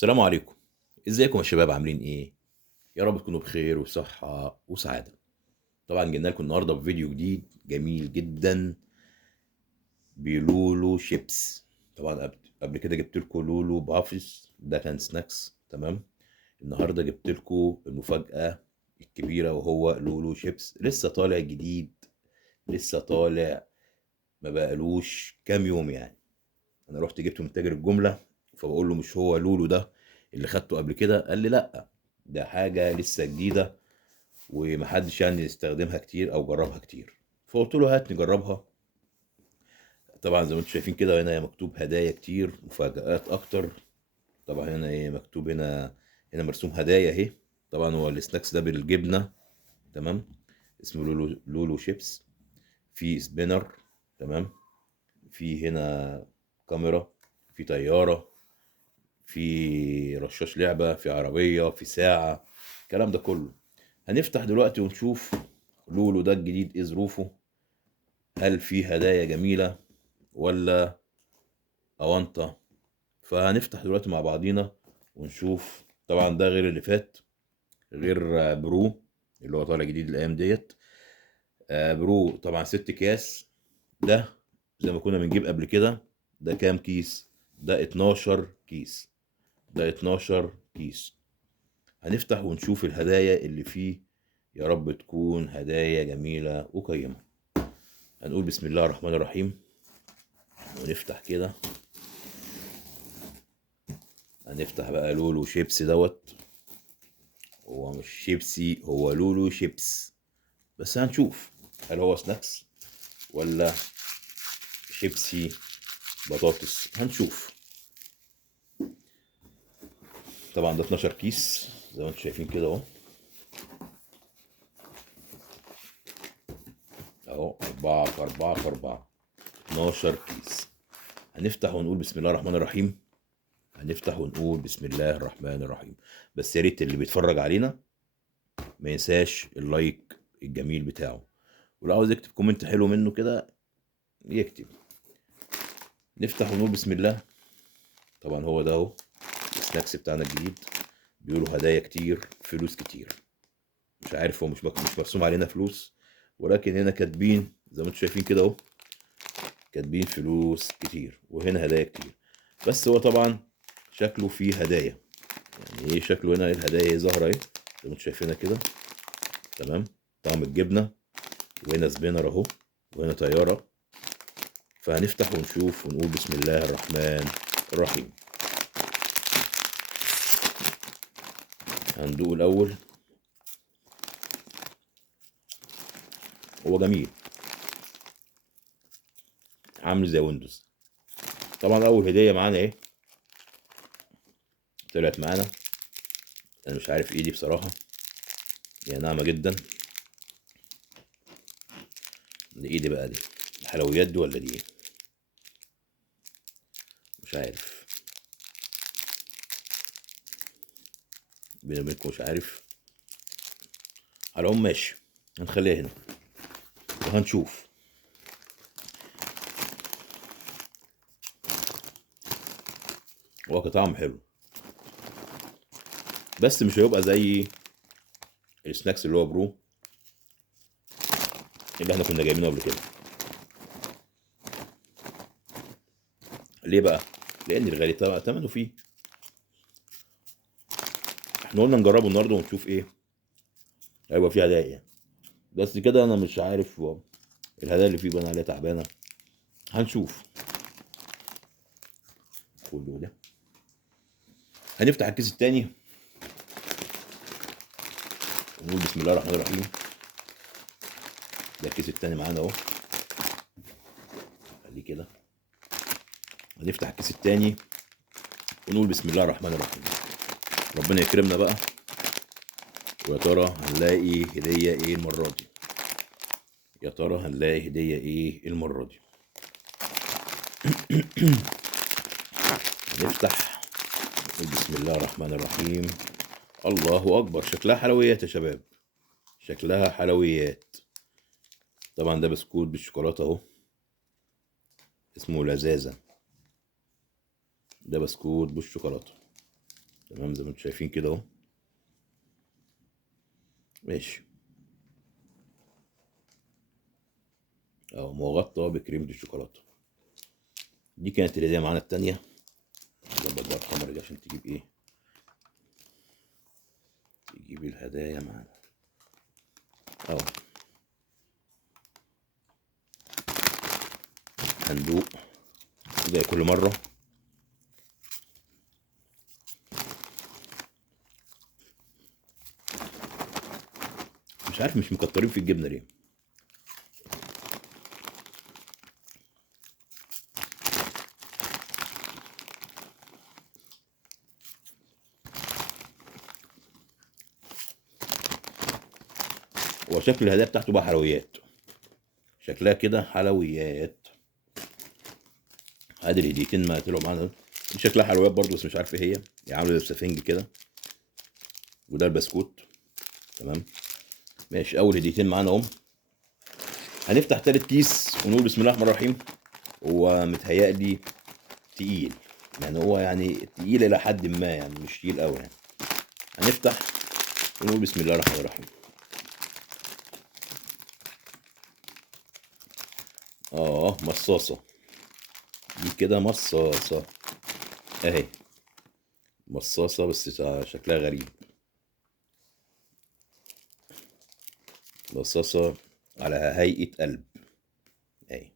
السلام عليكم. ازيكم يا شباب عاملين ايه؟ يا رب تكونوا بخير وصحة وسعادة. طبعا جبنا لكم النهارده بفيديو جديد جميل جدا بلولو شيبس. طبعا قبل كده جبت لكم لولو بافيس، ده كان سناكس. تمام. النهارده جبت لكم المفاجأة الكبيرة وهو لولو شيبس لسه طالع جديد، لسه طالع، ما بقالوش كام يوم يعني. انا رحت جبته من تاجر الجمله، فبقول له مش هو لولو ده اللي خدته قبل كده؟ قال لي لا، ده حاجه لسه جديده ومحدش يعني يستخدمها كتير او جربها كتير. فقلت له هات نجربها. طبعا زي ما انتم شايفين كده هنا مكتوب هدايا كتير، مفاجآت اكتر. طبعا هنا ايه مكتوب؟ هنا مرسوم هدايا اهي. طبعا هو السناكس ده بالجبنه. تمام. اسمه لولو شيبس. في سبينر. تمام. في هنا كاميرا، في طياره، في رشاش لعبة، في عربية، في ساعة، الكلام ده كله. هنفتح دلوقتي ونشوف لولو ده الجديد ايه ظروفه. هل في هدايا جميلة ولا أونطة؟ فهنفتح دلوقتي مع بعضينا ونشوف. طبعا ده غير اللي فات، غير برو اللي هو طالع جديد الأيام ديت. برو طبعا 6 أكياس. ده زي ما كنا بنجيب قبل كده. ده كام كيس؟ ده 12 كيس. ده 12 كيس. هنفتح ونشوف الهدايا اللي فيه. يا رب تكون هدايا جميلة وقيمة. هنقول بسم الله الرحمن الرحيم ونفتح كده. هنفتح بقى لولو شيبسي دوت. هو مش شيبسي، هو لولو شيبس. بس هنشوف هل هو سناكس ولا شيبسي بطاطس. هنشوف. طبعا ده 12 كيس زي ما انتم شايفين كده اهو. اهو 4 في 4 في 4، 12 كيس. هنفتح ونقول بسم الله الرحمن الرحيم. هنفتح ونقول بسم الله الرحمن الرحيم. بس يا ريت اللي بيتفرج علينا ما ينساش اللايك الجميل بتاعه، ولو عاوز يكتب كومنت حلو منه كده يكتب. نفتح ونقول بسم الله. طبعا هو ده اهو السناكس بتاعنا الجديد. بيقولوا هدايا كتير، فلوس كتير. مش عارف، هو مش مرسوم علينا فلوس، ولكن هنا كاتبين زي ما انتم شايفين كده اهو، كاتبين فلوس كتير وهنا هدايا كتير. بس هو طبعا شكله فيه هدايا. يعني ايه شكله؟ هنا الهدايا ظاهره اهي زي ما انتم شايفينها كده. تمام. طعم الجبنه، وهنا سبينر اهو، وهنا طياره. فهنفتح ونشوف ونقول بسم الله الرحمن الرحيم. هندوق الاول. هو جميل، عامل زي ويندوز. طبعا اول هديه معانا ايه طلعت معانا؟ انا مش عارف ايه دي بصراحه، هي ناعمه جدا. دي ايه دي بقى؟ دي الحلويات دي ولا دي ايه؟ مش عارف، بيني وبينكم مش عارف. على العموم ماشي، هنخليها هنا وهنشوف. هو كطعم حلو، بس مش هيبقى زي السناكس اللي هو برو اللي احنا كنا جايبينه قبل كده. ليه بقى؟ لان الغالي طبعا ثمنه فيه. احنا قلنا نجربه النهارده ونشوف ايه هيبقى فيه هدايا. بس كده انا مش عارف الهدايا اللي فيه بقى عليها تعبانه. هنشوف. كله ده. هنفتح الكيس التاني ونقول بسم الله الرحمن الرحيم. ده الكيس التاني معانا اهو. خليه كده. هنفتح الكيس التاني ونقول بسم الله الرحمن الرحيم. ربنا يكرمنا بقى. ويا ترى هنلاقي هدية ايه المرة دي؟ يا ترى هنلاقي هدية ايه المرة دي؟ نفتح نقول بسم الله الرحمن الرحيم. الله اكبر، شكلها حلويات يا شباب، شكلها حلويات. طبعا ده بسكوت بالشوكولاتة اهو، اسمه لذاذة. ده بسكوت بالشوكولاتة. تمام زي ما انتم شايفين كده اهو. ماشي اهو، مغطى بكريمة الشوكولاتة. دي كانت الهدية معانا التانية. نظبط بقى الكاميرا دي عشان تجيب ايه، تجيب الهدايا معانا اهو. هندوق زي كل مرة. مش عارف مش مكترين في الجبنة ليه. هو شكل الهدايا بتاعته بقى حلويات، شكلها كده حلويات. ادي الهديتين ما طلعوا معانا دول. دي شكلها حلويات برضو بس مش عارف ايه هي، هي عامله زي السفنج كده. وده البسكوت. تمام ماشي، اول هديتين معانا اهم. هنفتح تالت كيس ونقول بسم الله الرحمن الرحيم. هو متهيألي تقيل، يعني هو يعني تقيل الى حد ما، يعني مش تقيل قوي يعني. هنفتح ونقول بسم الله الرحمن الرحيم. مصاصة. دي كده مصاصة اهي، مصاصة بس شكلها غريب. مصاصة على هيئة قلب اهي.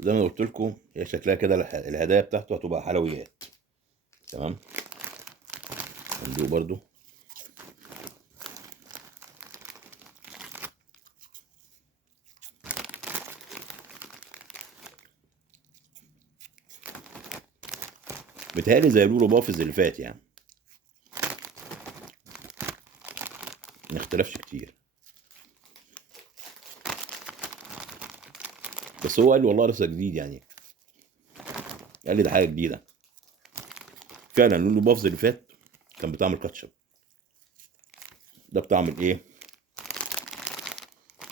زي ما قلت لكم هي شكلها كده، الهدايا بتاعته هتبقى حلويات. تمام هندوق برضو. متهيألي زي لولو بافز اللي فات يعني، ما اختلفش كتير. بس هو قال لي والله لسه جديد يعني، قال لي ده حاجه جديده. فعلا لولو بافز اللي فات كان بطعم الكاتشب، ده بطعم الايه،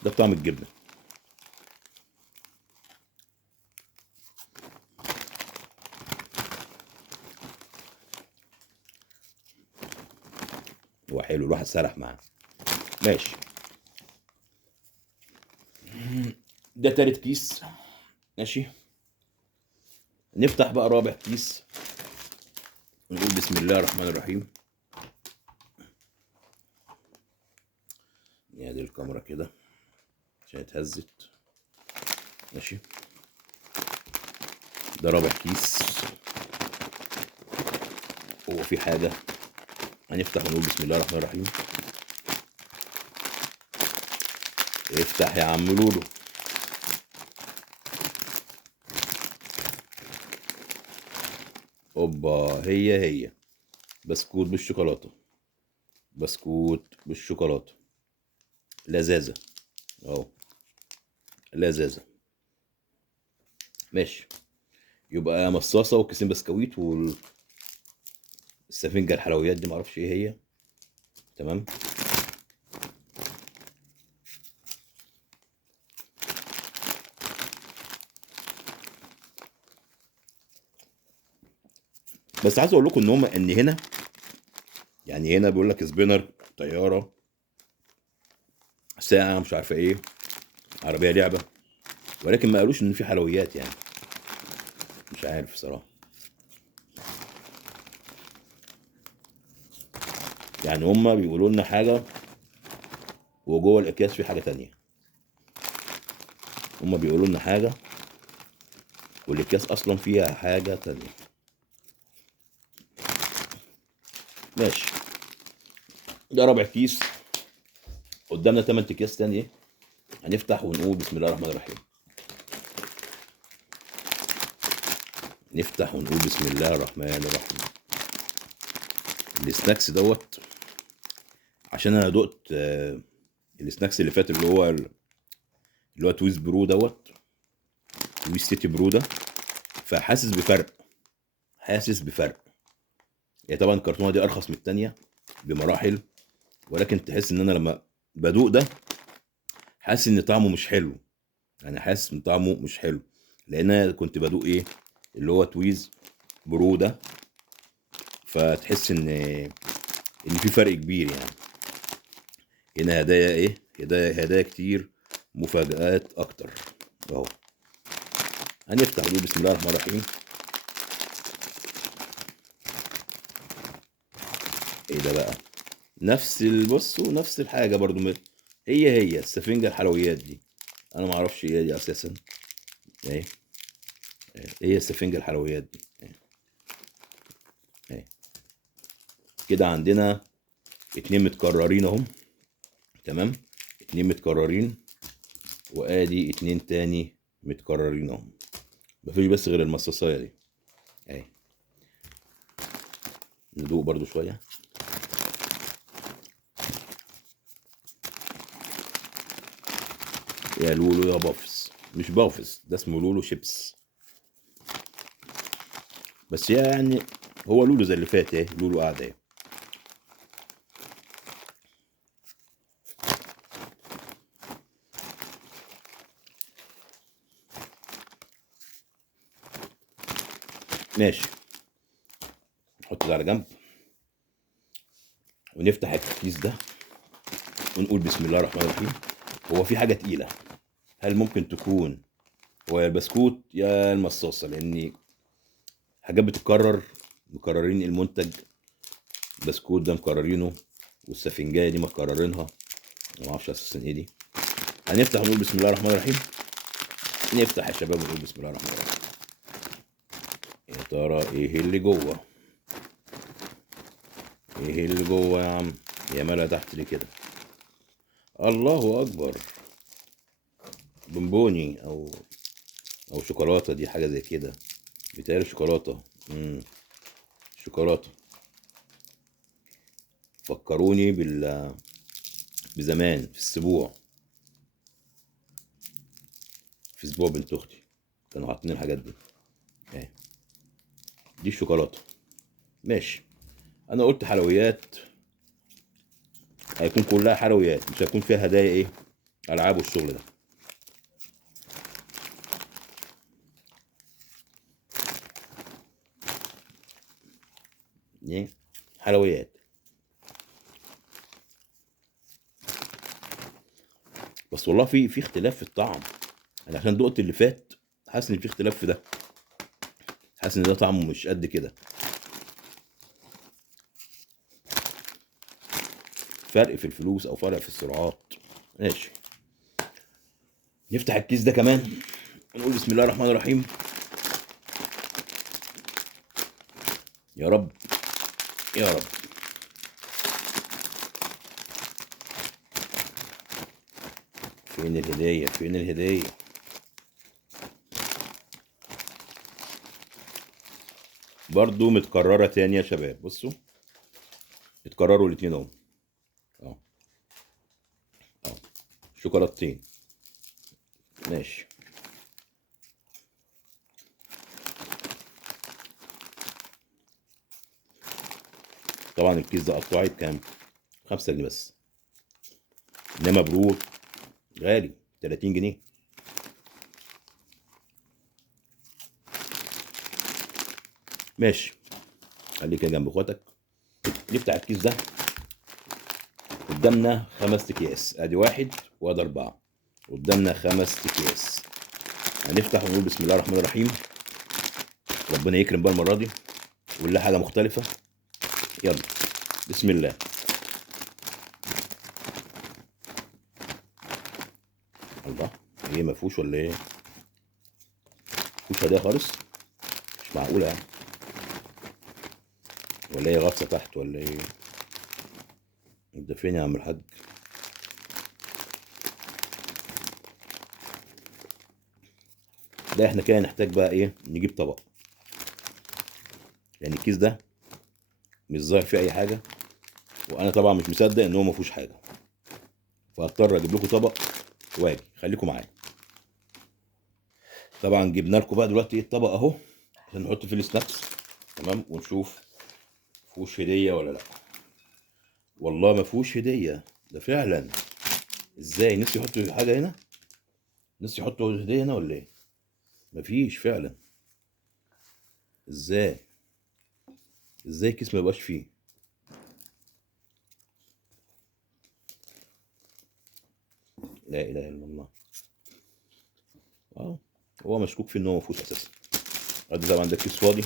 ده بطعم الجبنه. هو حلو، الواحد سرح معاه. ماشي، ده تالت كيس. ماشي، نفتح بقى رابع كيس ونقول بسم الله الرحمن الرحيم. يعني الكاميرا كده عشان اتهزت. ماشي، ده رابع كيس. هو في حاجه، هنفتح ونقول بسم الله الرحمن الرحيم. افتح يا عم لولو. اوبا، هي بسكوت بالشوكولاته، بسكوت بالشوكولاته، لذاذه اهو، لذاذه. ماشي، يبقى مصاصه وكيسين بسكويت والسفنجه الحلويات دي معرفش ايه هي. تمام، بس عايز اقول لكم ان هم ان هنا، يعني هنا بيقول لك سبينر، طياره، ساعه، مش عارفه ايه، عربيه لعبه، ولكن ما قالوش ان في حلويات يعني. مش عارف صراحه، يعني هم بيقولوا لنا حاجه وجوه الاكياس في حاجه تانية. هم بيقولوا لنا حاجه والاكياس اصلا فيها حاجه تانية. ماشي، ده رابع كيس. قدامنا 8 اكياس تاني. هنفتح ونقول بسم الله الرحمن الرحيم. نفتح ونقول بسم الله الرحمن الرحيم. السناكس دوت، عشان انا دقت السناكس اللي فات اللي هو تويز برو دوت، تويز سيتي برو ده، فحاسس بفرق، حاسس بفرق. هي طبعا الكرتونه دي ارخص من التانية بمراحل، ولكن تحس ان انا لما بدوق ده حاسس ان طعمه مش حلو، يعني حاسس ان طعمه مش حلو. لان انا كنت بدوق ايه، اللي هو تويز برو ده، فتحس ان في فرق كبير يعني. هنا هدايا ايه، هدايا كتير، مفاجآت اكتر اهو. هنفتح دول بسم الله الرحمن الرحيم. ايه ده بقى؟ نفس بصوا نفس الحاجه برضو هي السفنجه الحلويات دي، انا ما اعرفش ايه دي اساسا. اهي هي السفنجه الحلويات دي اهي. كده عندنا اتنين متكررين اهم، تمام، اتنين متكررين، وادي اتنين تاني متكررين اهم. مفيش بس غير المصاصايه دي اهي. ندوق برضو شويه. يا لولو يا بافس، مش بافس ده اسمه لولو شيبس، بس يعني هو لولو زي اللي فات اهي، لولو قاعده اهي. ماشي، نحط ده على جنب ونفتح الكيس ده ونقول بسم الله الرحمن الرحيم. هو في حاجه تقيله، هل ممكن تكون هو يا البسكوت يا المصاصه؟ لان حاجات بتتكرر، مكررين المنتج. البسكوت ده مكررينه، والسفنجايه دي مكررينها، ما اعرفش اساسا ايه دي. هنفتح ونقول بسم الله الرحمن الرحيم. نفتح يا شباب ونقول بسم الله الرحمن الرحيم. يا ترى ايه اللي جوه؟ ايه اللي جوه يا عم؟ يا ملا تحت ليه كده؟ الله اكبر، بونبوني او شوكولاته، دي حاجه زي كده، بيتهيألي شوكولاته. شوكولاته. فكروني بزمان، في السبوع، في اسبوع بنت اختي كانوا حاطين الحاجات دي اهي. دي الشوكولاته. ماشي، انا قلت حلويات، هيكون كلها حلويات، مش هيكون فيها هدايا ايه، العاب والشغل ده. ايه، حلويات. بس والله في اختلاف في الطعم. انا عشان دقت اللي فات حاسس ان في اختلاف في ده، حاسس ان ده طعمه مش قد كده، فرق في الفلوس او فرق في السرعات. ماشي، نفتح الكيس ده كمان ونقول بسم الله الرحمن الرحيم. يا رب يا رب. فين الهدية، فين الهدية؟ برضو متكررة تاني يا شباب، بصوا اتكرروا الاتنين اهو. اه اه، شوكولاتتين. ماشي. طبعا الكيس ده قطاعي بكام؟ 5 جنيه بس، انما برو غالي 30 جنيه. ماشي، خليك جنب اخواتك. نفتح الكيس ده، قدامنا 5 اكياس، ادي واحد وادي 4، قدامنا 5 اكياس. هنفتح ونقول بسم الله الرحمن الرحيم. ربنا يكرم بقى المرة دي ولا حاجة مختلفة. يلا بسم الله. الله، ايه مفهوش ولا ايه؟ مفهوش هدايا خالص؟ مش معقولة يعني، ولا ايه غطسة تحت ولا ايه؟ انت فين يا عم الحاج؟ ده احنا كده نحتاج بقى ايه، نجيب طبق، يعني الكيس ده مش ظاهر فيه اي حاجة، وانا طبعا مش مصدق ان هو مفهوش حاجة، فهضطر اجيب لكم طبق واجي، خليكم معايا. طبعا جبنا لكم بقى دلوقتي ايه الطبق اهو، عشان نحط فيه السناكس، تمام، ونشوف مفهوش هدية ولا لا. والله مفهوش هدية، ده فعلا. ازاي نفسي يحطوا حاجة هنا، نفسي يحطوا هدية هنا ولا ايه؟ مفيش فعلا، ازاي؟ ازاي كيس ما يبقاش فيه؟ لا اله الا الله. اه، هو مشكوك في ان هو مفيهوش اساسا. ادي طبعا ده كيس فاضي.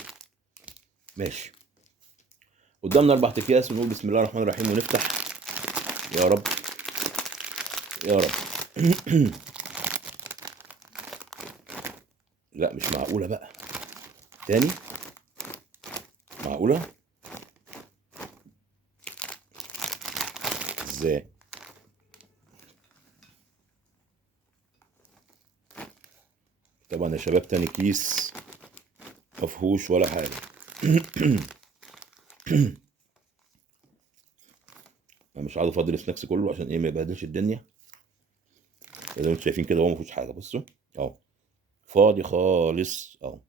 ماشي. قدامنا 4 اكياس، ونقول بسم الله الرحمن الرحيم ونفتح. يا رب يا رب. لا مش معقولة بقى. تاني. معقولة؟ ازاي؟ طبعا يا شباب تاني كيس مفهوش ولا حاجة. انا مش عايز افضل السناكس كله عشان ايه ما يبهدلش الدنيا. زي ما انتم شايفين كده هو مفيهوش حاجة، بصوا اهو، فاضي خالص اهو.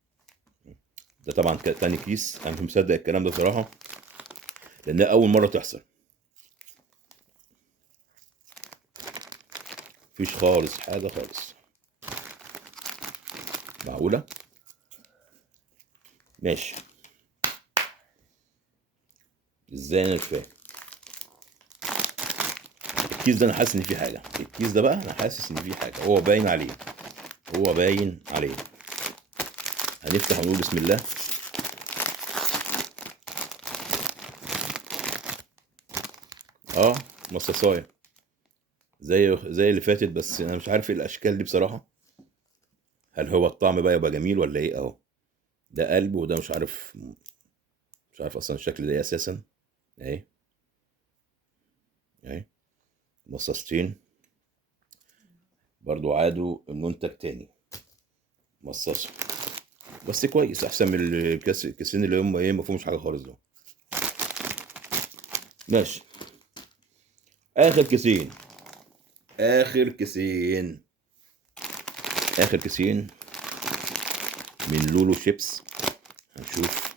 ده طبعا تاني كيس، انا مش مصدق الكلام ده بصراحة، لان ده اول مرة تحصل. مفيش خالص حاجة خالص. معقولة؟ ماشي. ازاي؟ انا مش فاهم. الكيس ده انا حاسس ان فيه حاجة، الكيس ده بقى انا حاسس ان فيه حاجة، هو باين عليه، هو باين عليه. هنفتح ونقول بسم الله. اه، مصاصايه زي اللي فاتت، بس انا مش عارف ايه الاشكال دي بصراحه. هل هو الطعم بقى يبقى جميل ولا ايه؟ اهو، ده قلب، وده مش عارف، مش عارف اصلا الشكل ده ايه اساسا. اهي اهي، مصاصتين برضو عادوا المنتج تاني، مصاصه. بس كويس، احسن من الكيسين اللي هم ايه ما فيهمش حاجه خالص دول. ماشي. اخر كيسين، اخر كيسين، اخر كيسين من لولو شيبس. هنشوف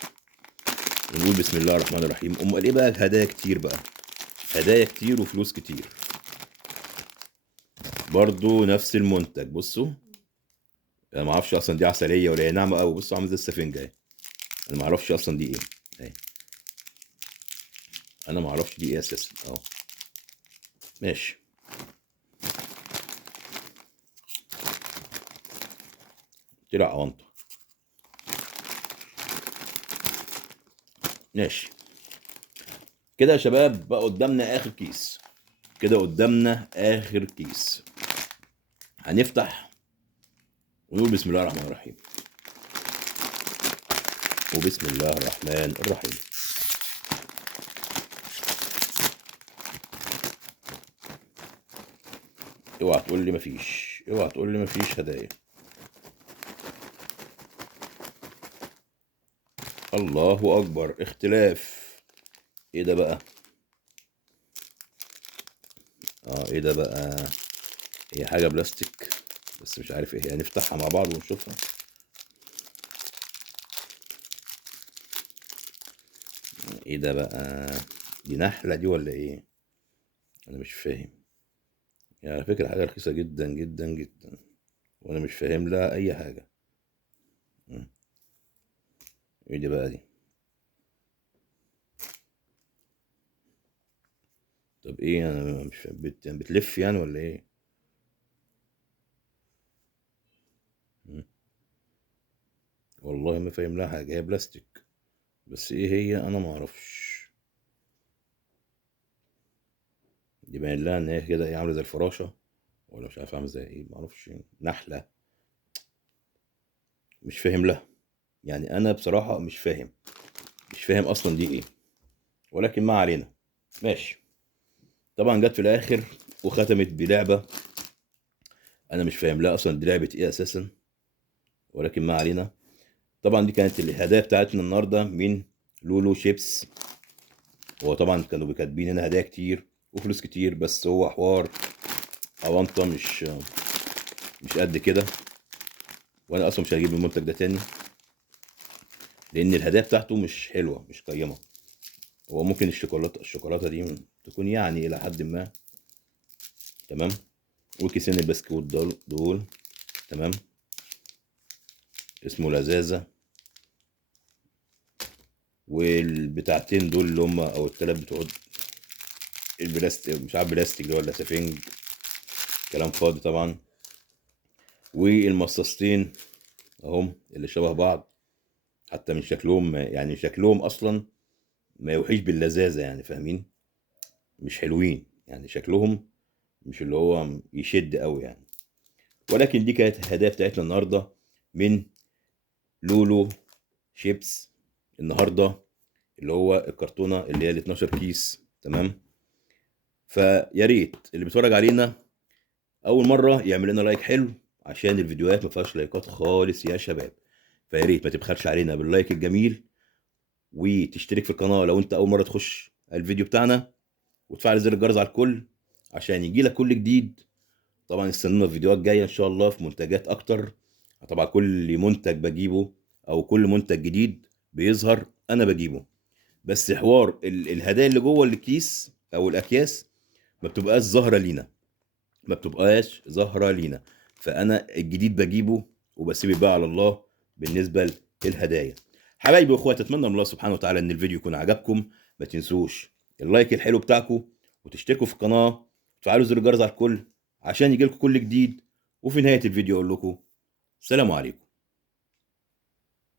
ونقول بسم الله الرحمن الرحيم. امال ايه بقى؟ هدايا كتير بقى، هدايا كتير وفلوس كتير. برضو نفس المنتج، بصوا. انا ما اعرفش اصلا دي عسليه ولا هي ناعمه قوي، بصوا عامل زي السفنجه اهي. انا ما اعرفش اصلا دي ايه اهي، انا ما اعرفش دي ايه اساسا اهو. ماشي. طلع اونطه. ماشي. كده يا شباب بقى قدامنا اخر كيس، كده قدامنا اخر كيس. هنفتح ونقول بسم الله الرحمن الرحيم، وبسم الله الرحمن الرحيم. اوعى تقول لي مفيش، اوعى تقول لي مفيش هدايا. الله اكبر، اختلاف. ايه ده بقى؟ اه ايه ده بقى؟ هي حاجه بلاستيك بس مش عارف ايه هي، هنفتحها مع بعض ونشوفها. ايه ده بقى؟ دي نحله دي ولا ايه؟ انا مش فاهم. يعني على فكره حاجه رخيصه جدا جدا جدا، وانا مش فاهم لها اي حاجه. مم. ايه دي بقى دي؟ طب ايه؟ انا مش فاهم، يعني بتلف يعني ولا ايه؟ مم. والله ما فاهم لها حاجه، هي بلاستيك بس ايه هي انا ما اعرفش. دي باين لها ان هي كده ايه، عامله زي الفراشه، ولا مش عارف عامله زي ايه، ما اعرفش. نحله. مش فاهم لها، يعني انا بصراحه مش فاهم، مش فاهم اصلا دي ايه، ولكن ما علينا. ماشي. طبعا جت في الاخر وختمت بلعبه انا مش فاهم لها اصلا دي لعبه ايه اساسا، ولكن ما علينا. طبعا دي كانت الهدايا بتاعتنا النهارده من لولو شيبس. هو طبعا كانوا كاتبين هنا هدايا كتير وفلوس كتير، بس هو حوار اونطه مش قد كده. وانا اصلا مش هجيب المنتج ده تاني، لان الهدايا بتاعته مش حلوه مش قيمه. هو ممكن الشوكولاته دي تكون يعني الى حد ما تمام، وكيسين البسكوت دول تمام. اسمه لذاذة، والبتاعتين دول اللي هم او التلات بتوع البلاستيك، مش عارف بلاستيك ده ولا سفنج، كلام فاضي طبعا. والمصاصتين اهم اللي شبه بعض، حتى من شكلهم يعني شكلهم اصلا ما يوحيش باللذاذه، يعني فاهمين؟ مش حلوين يعني شكلهم، مش اللي هو يشد قوي يعني. ولكن دي كانت الهدايا بتاعتنا النهارده من لولو شيبس النهارده، اللي هو الكرتونه اللي هي ال 12 كيس، تمام. فيا ريت اللي بيتفرج علينا اول مره يعمل لنا لايك حلو، عشان الفيديوهات ما فيهاش لايكات خالص يا شباب. فيا ريت ما تبخلش علينا باللايك الجميل، وتشترك في القناه لو انت اول مره تخش الفيديو بتاعنا، وتفعل زر الجرس على الكل عشان يجي لك كل جديد. طبعا استنونا في فيديوهات جايه ان شاء الله في منتجات اكتر. طبعا كل منتج بجيبه او كل منتج جديد بيظهر انا بجيبه، بس حوار الهدايا اللي جوه الكيس او الاكياس ما بتبقاش ظاهره لينا، ما بتبقاش ظاهره لينا. فانا الجديد بجيبه وبسيب بقى على الله بالنسبه للهدايا. حبايبي واخواتي، اتمنى من الله سبحانه وتعالى ان الفيديو يكون عجبكم. ما تنسوش اللايك الحلو بتاعكم، وتشتركوا في القناه، وتفعلوا زر الجرس على الكل عشان يجيلكم كل جديد. وفي نهايه الفيديو اقول لكم السلام عليكم.